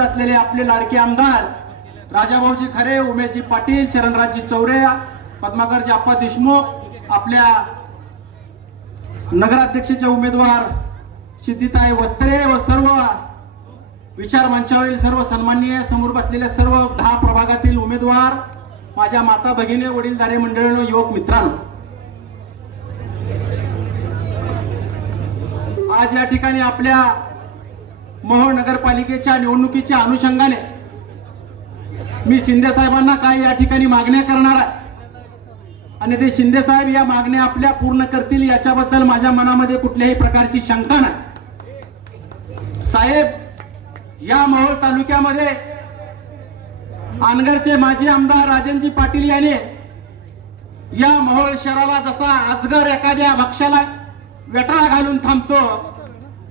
असलेले आपले लाडके आमदार राजाभाऊजी खरे उमेशजी पाटील शरणराजजी चौरे पद्माकरजी आप्पा देशमुख आपल्या नगराध्यक्षाचे उमेदवार सिद्धिताई वस्त्रे व सर्व विचार मंचावरील सर्व सन्माननीय समोर बसलेल्या सर्व दहा प्रभागातील उमेदवार माझ्या माता भगिनी वडीलधारे मंडळीनो युवक मित्रांनो. आज या ठिकाणी आपल्या मोहोळ नगरपालिकेच्या निवडणुकीच्या अनुषंगाने मी शिंदे साहेबांना काय या ठिकाणी मागण्या करणार आहे. आणि ते शिंदे साहेब या मागण्या आपल्या पूर्ण करतील याच्याबद्दल माझ्या मनामध्ये कुठल्याही प्रकारची शंका नाही. साहेब या मोहोळ तालुक्यामध्ये अनगरचे माजी आमदार राजनजी पाटील याने या मोहोळ शहराला जसा आजगर एखाद्या भक्ष्याला वेटाळा घालून थांबतो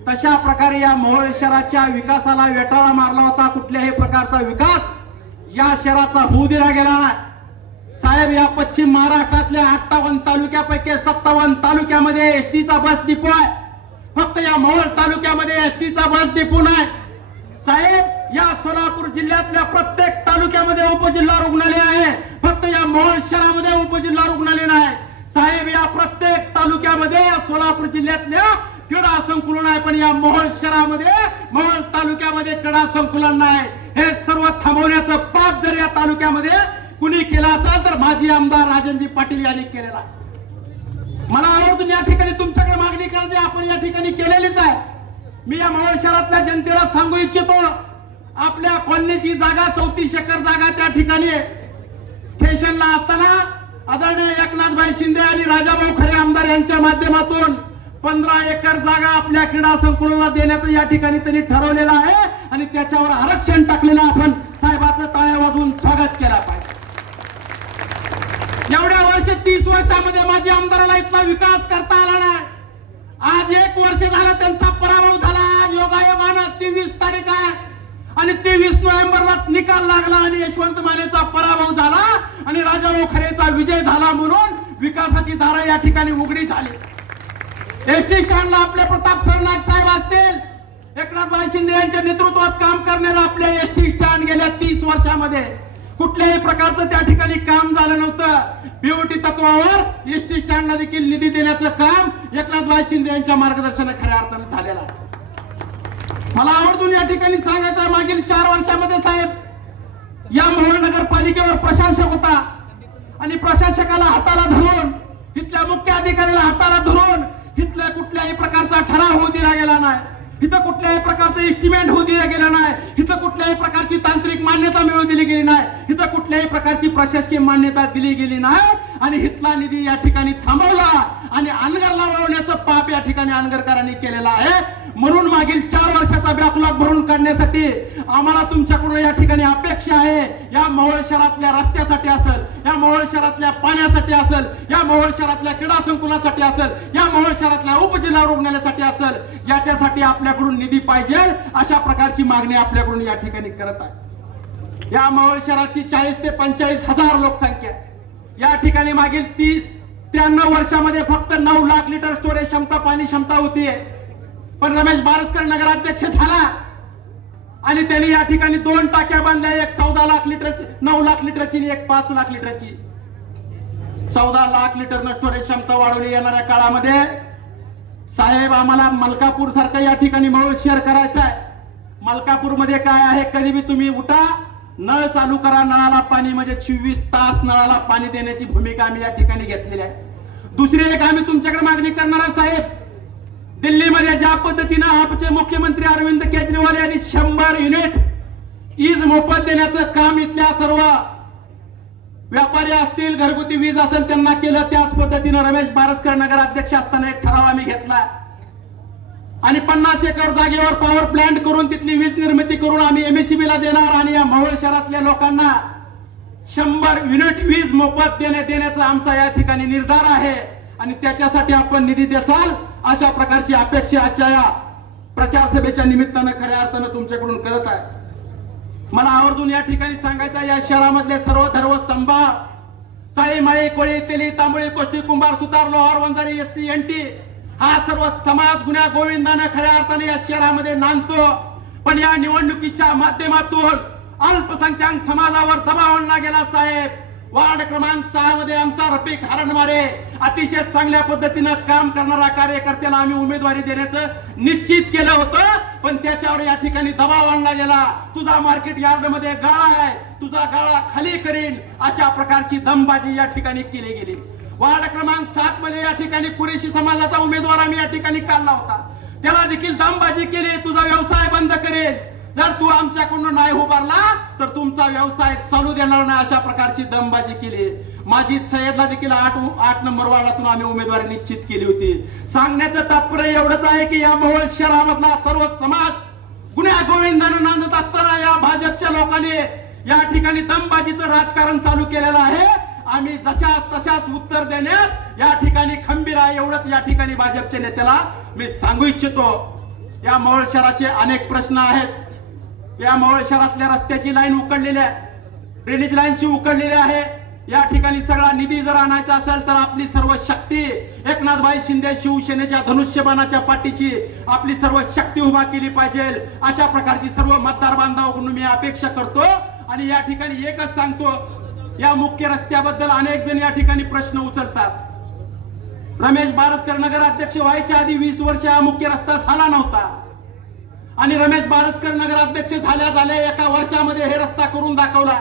तशा प्रकारे या मोहोळ शहराच्या विकासाला वेटाळा मारला होता. कुठल्याही प्रकारचा विकास या शहराचा होऊ दिला गेला नाही. साहेब या पश्चिम महाराष्ट्रातल्या अठ्ठावन्न तालुक्यापैकी सत्तावन्न तालुक्यामध्ये एस टीचा बस डिपो आहे. फक्त या मोहोळ तालुक्यामध्ये एस टीचा बस डिपो नाही. साहेब या सोलापूर जिल्ह्यातल्या प्रत्येक तालुक्यामध्ये उपजिल्हा रुग्णालय आहे. फक्त या मोहोळ शहरामध्ये उपजिल्हा रुग्णालय नाही. साहेब या प्रत्येक तालुक्यामध्ये या सोलापूर जिल्ह्यातल्या क्रीडा संकुलन आहे पण या मोहोळ शहरामध्ये मोहोळ तालुक्यामध्ये क्रीडा संकुलन नाही. हे सर्व थांबवण्याचं पाप जर या तालुक्यामध्ये कुणी केलं असेल तर माजी आमदार राजनजी पाटील यांनी केलेला मला आवडून या ठिकाणी तुमच्याकडे मागणी करायची आपण या ठिकाणी केलेलीच आहे. मी या मोहोळ शहरातल्या जनतेला सांगू इच्छितो आपल्या कॉलनीची जागा चौतीस एकर जागा त्या ठिकाणी स्टेशनला असताना आदरणीय एकनाथभाई शिंदे आणि राजाभाऊ खरे आमदार यांच्या माध्यमातून पंधरा एकर जागा आपल्या क्रीडा संकुलाला देण्याचं या ठिकाणी त्यांनी ठरवलेलं आहे आणि त्याच्यावर आरक्षण टाकलेलं आपण साहेबाचं टाळ्या वाजवून स्वागत केला पाहिजे. एवढ्या वर्ष तीस वर्षामध्ये माझ्या आमदाराला इथला विकास करता आला नाही. आज एक वर्ष झालं त्यांचा पराभव झाला. आज योगायोगानं तेवीस तारीख आहे. आणि तेवीस नोव्हेंबरला निकाल लागला आणि यशवंत मानेचा पराभव झाला आणि राजाभाऊ खरेचा विजय झाला म्हणून विकासाची धारा या ठिकाणी उघडी झाली. एसटी स्टँडला आपले प्रताप सरनाथ साहेब असतील. एकनाथ शिंदे यांच्या नेतृत्वात काम करणारे आपले एसटी स्टँड गेल्या तीस वर्षामध्ये. कुठल्याही प्रकारचं त्या ठिकाणी काम झालं नव्हतं. बीओटी तत्वावर एसटी स्टँडला देखील निधी देण्याचं काम एकनाथ शिंदे यांच्या मार्गदर्शना खऱ्या अर्थानं झालेलं आहे. मला आवर्जून या ठिकाणी सांगायचं आहे, मागील चार वर्षामध्ये साहेब या महानगरपालिकेवर प्रशासक होता. आणि प्रशासकाला हाताला धरून इथल्या मुख्य अधिकाऱ्याला हाताला धरून इथल्या कुठल्याही प्रकारचा ठराव होऊ दिला गेला नाही. इथं कुठल्याही प्रकारचं एस्टिमेट होऊ दिलं गेलं नाही. इथं कुठल्याही प्रकारची तांत्रिक मान्यता मिळवून दिली गेली नाही. इथं कुठल्याही प्रकारची प्रशासकीय मान्यता दिली गेली नाही. आणि हितला निधी या ठिकाणी थांबवला आणि अनगर लावण्याचं पाप या ठिकाणी अनगरकरांनी केलेलं आहे. म्हणून मागील चार वर्षाचा बॅकलॉग भरून काढण्यासाठी आम्हाला तुमच्याकडून या ठिकाणी अपेक्षा आहे. या मोहोळ शहरातल्या रस्त्यासाठी असेल या मोहोळ शहरातल्या पाण्यासाठी असेल या मोहोळ शहरातल्या क्रीडा संकुलासाठी असेल या मोहोळ शहरातल्या उपजिल्हा रुग्णालयासाठी असेल याच्यासाठी आपल्याकडून निधी पाहिजे. अशा प्रकारची मागणी आपल्याकडून या ठिकाणी करत आहे. या मोहोळ शहराची चाळीस ते पंचेचाळीस हजार लोकसंख्या आहे. या ठिकाणी मागील ती त्र्याण्णव वर्षामध्ये फक्त नऊ लाख लिटर स्टोरेज क्षमता पाणी क्षमता होती. पण रमेश बारसकर नगराध्यक्ष झाला. आणि त्यांनी या ठिकाणी दोन टाक्या बांधल्या एक चौदा लाख लिटरची नऊ लाख लिटरची एक पाच लाख लिटरची. चौदा लाख लिटर स्टोरेज क्षमता वाढवली येणाऱ्या काळामध्ये. साहेब आम्हाला मलकापूर सारखं या ठिकाणी मोहोळ शेअर करायचं आहे मलकापूरमध्ये काय आहे कधी बी तुम्ही उठा. नळ चालू करा नळाला पाणी म्हणजे चोवीस तास नळाला पाणी देण्याची भूमिका आम्ही या ठिकाणी घेतलेली आहे. दुसरी एक आम्ही तुमच्याकडे मागणी करणार आहोत साहेब. दिल्लीमध्ये ज्या पद्धतीनं आपचे मुख्यमंत्री अरविंद केजरीवाल यांनी शंभर युनिट वीज मोफत देण्याचं काम इथल्या सर्व व्यापारी असतील घरगुती वीज असेल त्यांना केलं त्याच पद्धतीनं रमेश बारसकर नगर अध्यक्ष असताना एक ठराव आम्ही घेतला आणि पन्नास एकर जागेवर पॉवर प्लांट करून तिथली वीज निर्मिती करून आम्ही एमएससीबी ला देणार आणि या मोहोळ शहरातल्या लोकांना शंभर युनिट वीज मोफत देण्यात देण्याचा आमचा या ठिकाणी निर्धार आहे. आणि त्याच्यासाठी आपण निधी देचाल अशा प्रकारची अपेक्षा आजच्या या प्रचार सभेच्या निमित्तानं खऱ्या अर्थानं तुमच्याकडून करत आहे. मला आवर्जून या ठिकाणी सांगायचं या शहरामधले सर्व धर्व संभा साळी माळी कोळी तेली तांबळी कोष्टी कुंभार सुतार लोहार वंजारी एस सी एन टी हा सर्व समाज गुन्हा गोविंदानं खऱ्या अर्थाने या शहरामध्ये नांदतो. पण या निवडणुकीच्या माध्यमातून अल्पसंख्याक समाजावर दबाव आणला गेला साहेब. वार्ड क्रमांक सहा मध्ये आमचा रफिक हरणमारे अतिशय चांगल्या पद्धतीनं काम करणारा कार्यकर्त्याला आम्ही उमेदवारी देण्याचं निश्चित केलं होतं. पण त्याच्यावर या ठिकाणी दबाव आणला गेला. तुझा मार्केट यार्डमध्ये गाळा आहे. तुझा गाळा खाली करीन. अशा प्रकारची दमबाजी या ठिकाणी केली गेली. वार्ड क्रमांक सात मध्ये या ठिकाणी कुरेशी समाजाचा उमेदवार आम्ही या ठिकाणी काढला होता. त्याला देखील दमबाजी केली तुझा व्यवसाय बंद करेल. जर तू आमच्याकडून नाही उभारला तर तुमचा व्यवसाय चालू देणार नाही. अशा प्रकारची दमबाजी केली. माझी सय्यदला देखील आठ आठ नंबर वार्डातून आम्ही उमेदवारी निश्चित केली होती. सांगण्याचं तात्पर्य एवढंच आहे की या मोहोळ शहरामधला सर्व समाज गुन्हा गोविंदानं नांदत असताना या भाजपच्या लोकांनी या ठिकाणी दमबाजीचं राजकारण चालू केलेलं आहे. आम्ही जशाच तशाच उत्तर देण्यास या ठिकाणी खंबीर आहे एवढंच या ठिकाणी भाजपच्या नेत्याला मी सांगू इच्छितो. या मोहोळ शहराचे अनेक प्रश्न आहेत. या मोहोळ शहरातल्या रस्त्याची लाईन उकडलेली आहे. ड्रेनेज लाईनची उकडलेली आहे. या ठिकाणी सगळा निधी जर आणायचा असेल तर आपली सर्व शक्ती एकनाथभाई शिंदे शिवसेनेच्या धनुष्यबाणाच्या पाठीची आपली सर्व शक्ती उभा केली पाहिजे. अशा प्रकारची सर्व मतदार बांधवाकडून मी अपेक्षा करतो आणि या ठिकाणी एकच सांगतो या मुख्य रस्त्याबद्दल अनेक जण या ठिकाणी प्रश्न उचलतात. रमेश बारसकर नगर अध्यक्ष व्हायच्या आधी वीस वर्ष हा मुख्य रस्ता झाला नव्हता. आणि रमेश बारसकर नगर अध्यक्ष झाल्या झाल्या एका वर्षामध्ये हे रस्ता करून दाखवला.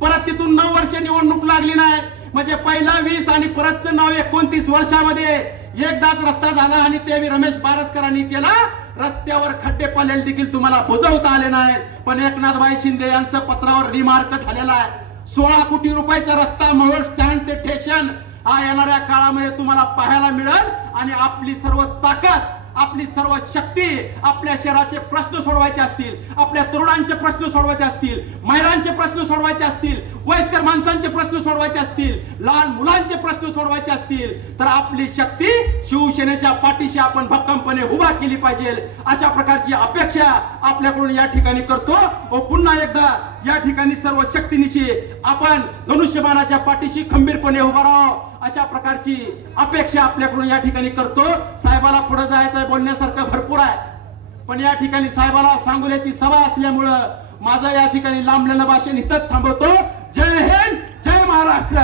परत तिथून नऊ वर्ष निवडणूक लागली नाही. म्हणजे पहिला वीस आणि परतचं नाव एकोणतीस वर्षामध्ये एकदाच रस्ता झाला आणि ते रमेश बारसकरांनी केला रस्त्यावर खड्डे पडलेले देखील तुम्हाला बुजवता आले नाही पण एकनाथभाई शिंदे यांचं पत्रावर रिमार्क झालेला आहे. सोळा कोटी रुपयाचा रस्ता मोहोळ स्टँड ते स्टेशन हा येणाऱ्या काळामध्ये तुम्हाला पाहायला मिळेल. आणि आपली सर्व ताकद आपली सर्व शक्ती आपल्या शहराचे प्रश्न सोडवायचे असतील आपल्या तरुणांचे प्रश्न सोडवायचे असतील महिलांचे प्रश्न सोडवायचे असतील वयस्कर माणसांचे प्रश्न सोडवायचे असतील लहान मुलांचे प्रश्न सोडवायचे असतील तर आपली शक्ती शिवसेनेच्या पाठीशी आपण भक्कमपणे उभा केली पाहिजे. अशा प्रकारची अपेक्षा आपल्याकडून या ठिकाणी करतो. व पुन्हा एकदा या ठिकाणी सर्व शक्तीनिशी आपण धनुष्यबाणाच्या पाठीशी खंबीरपणे उभा राहावं अशा प्रकारची अपेक्षा आपल्याकडून या ठिकाणी करतो. साहेबाला पुढे जायचं बोलण्यासारखं भरपूर आहे. पण या ठिकाणी साहेबाला सांगोल्याची सभा असल्यामुळं माझं या ठिकाणी लांबलेलं भाषण इथंच थांबवतो. जय हिंद जय महाराष्ट्र.